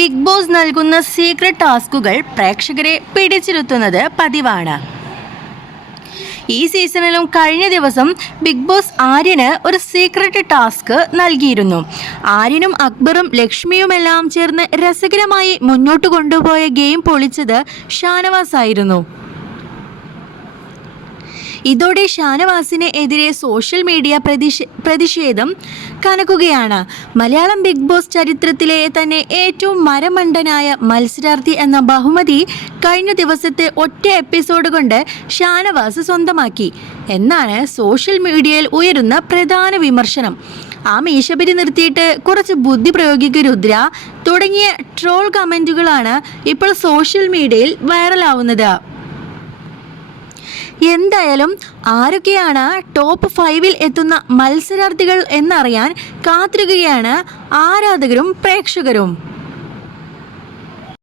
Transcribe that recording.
Big boss നൽകുന്ന secret ടാസ്കുകൾ പ്രേക്ഷകരെ പിടിച്ചിരുത്തുന്നത് പതിവാണ്. ഈ സീസണിലും കഴിഞ്ഞ ദിവസം ബിഗ് ബോസ് ആര്യന് ഒരു സീക്രട്ട് ടാസ്ക് നൽകിയിരുന്നു. ആര്യനും അക്ബറും ലക്ഷ്മിയുമെല്ലാം ചേർന്ന് രസകരമായി മുന്നോട്ട് കൊണ്ടുപോയ ഗെയിം പൊളിച്ചത് ഷാനവാസ് ആയിരുന്നു ഇതോടെ ഷാനവാസിന് എതിരെ സോഷ്യൽ മീഡിയ പ്രതിഷേ പ്രതിഷേധം കനക്കുകയാണ്. മലയാളം ബിഗ് ബോസ് ചരിത്രത്തിലെ തന്നെ ഏറ്റവും മരമണ്ടനായ മത്സരാർത്ഥി എന്ന ബഹുമതി കഴിഞ്ഞ ദിവസത്തെ ഒറ്റ എപ്പിസോഡ് കൊണ്ട് ഷാനവാസ് സ്വന്തമാക്കി. എന്നാണ് സോഷ്യൽ മീഡിയയിൽ ഉയരുന്ന പ്രധാന വിമർശനം. ആ മീശപിരി നിർത്തിയിട്ട് കുറച്ച് ബുദ്ധി പ്രയോഗിക്ക രുദ്ര തുടങ്ങിയ ട്രോൾ കമന്റുകളാണ് ഇപ്പോൾ സോഷ്യൽ മീഡിയയിൽ വൈറലാവുന്നത്. എന്തായാലും ആരൊക്കെയാണ് ടോപ്പ് ഫൈവിൽ എത്തുന്ന മത്സരാർത്ഥികൾ എന്നറിയാൻ കാത്തിരിക്കുകയാണ് ആരാധകരും പ്രേക്ഷകരും.